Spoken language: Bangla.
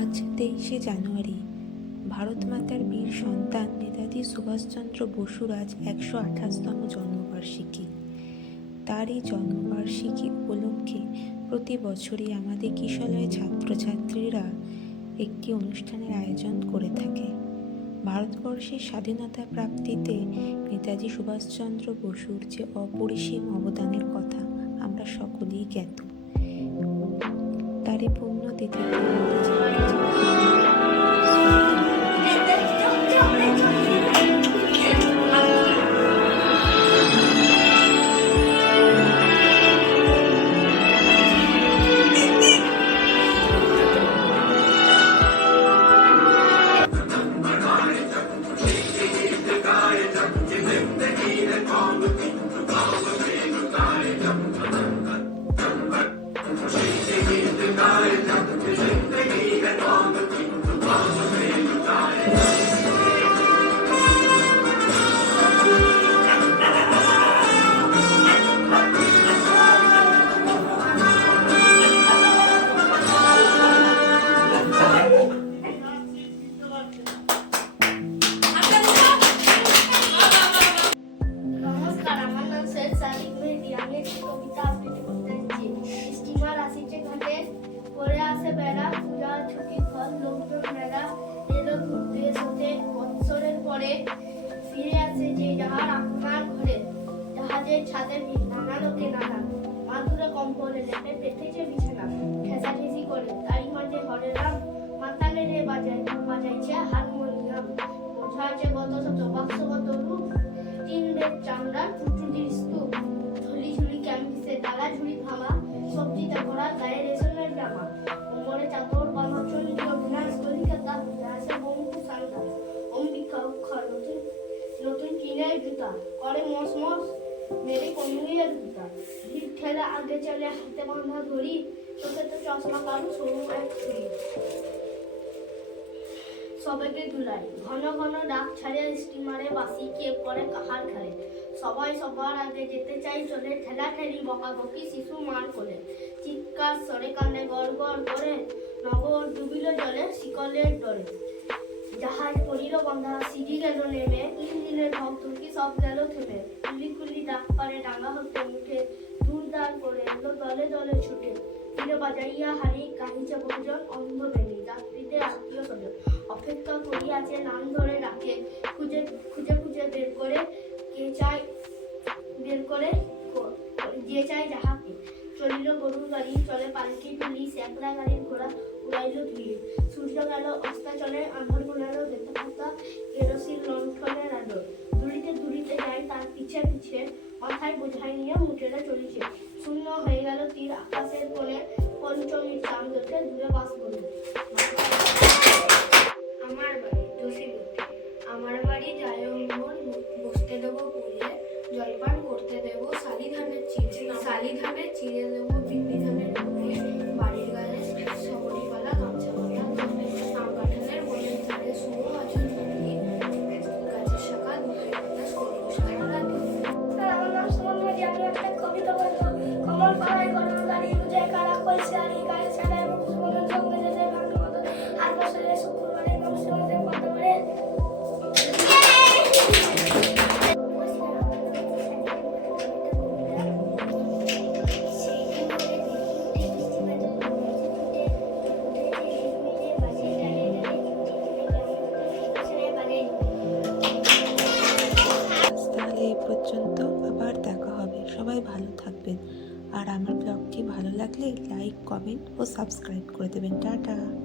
আজ তেইশে জানুয়ারি। ভারত মাতার বীর সন্তান নেতাজি সুভাষচন্দ্র বসুর আজ একশো আঠাশতম জন্মবার্ষিকী। তার এই জন্মবার্ষিকী উপলক্ষে প্রতি বছরই আমাদের কিশলয় ছাত্রছাত্রীরা একটি অনুষ্ঠানের আয়োজন করে থাকে। ভারতবর্ষের স্বাধীনতা প্রাপ্তিতে নেতাজি সুভাষচন্দ্র বসুর যে অপরিসীম অবদানের কথা আমরা সকলেই জ্ঞাত। তারই পুণ্যতিথিতে আমাদের আসে যে যাহার আপনার ঘরে। জাহাজের ছাদের ভিড় নানা মাদুরে কম্পলে লেপে পেতেছে বিছানা। ঠেসাঠেসি করে তারই মাঝে হরে রাম। মাতালে রে বাজাই বাজাইছে হারমোনিয়াম। বোঝা আছে গত শত, বাক্সগত রূপ। তিন বেদ চামড়ার কারু সরু এক ছুরি। সবাইকে দুলাই ঘন ঘন ডাক ছাড়ে স্টিমারে বাসি কে করে কাহার ঘরে সবাই সবার আগে যেতে চাই চলে, ঠেলা ঠেলি বকাবকি শিশু মার কোলে। চিৎকার সরে কানে গড় গড় করে, নগর ডুবিল জলে, শিকলের ডরে। জাহাজ পড়িল বাঁধা সিঁড়ি গেল নেমে। ইঞ্জিনের ভক্তকি সব গেল থেমে। কুলি কুলি ডাক পারে ডাঙা হতে উঠে দূরদার করে এলো দলে দলে ছুটে। ফিরে বাজাইয়া হারি কাহিছে বহুজন, অন্ধ বেনি যাত্রীদের আত্মীয় স্বজন। অপেক্ষা করিয়াছে নাম ধরে ডাকে, খুঁজে খুঁজে খুঁজে বের করে কে চাই বের করে যে চাই যাহাকে। চলিল গরুর গাড়ি, চলে পালকি পুলিশ, একলা গাড়ির ঘোড়া, উড়াইল ধুয়ে সূর্য গেল অস্তাচলে আন্ধার গোলালো দেখতে পাতা, কেরোসিন, লণ্ঠনের আলো। দূরিতে দূরিতে যায় তার পিছে পিছে মাথায় বোঝাই নিয়ে মুটেরা চলেছে। শূন্য হয়ে গেল তীর আকাশের কোণে, পঞ্চমীর চাম ওঠে দূরে বাস বলে আমার বাড়ি যোশীপুর আমার বাড়ি জায়ঙ্গল সবাই ভালো থাকবেন। আর আমার ব্লগটি ভালো লাগলে লাইক, কমেন্ট ও সাবস্ক্রাইব করে দেবেন। টাটা।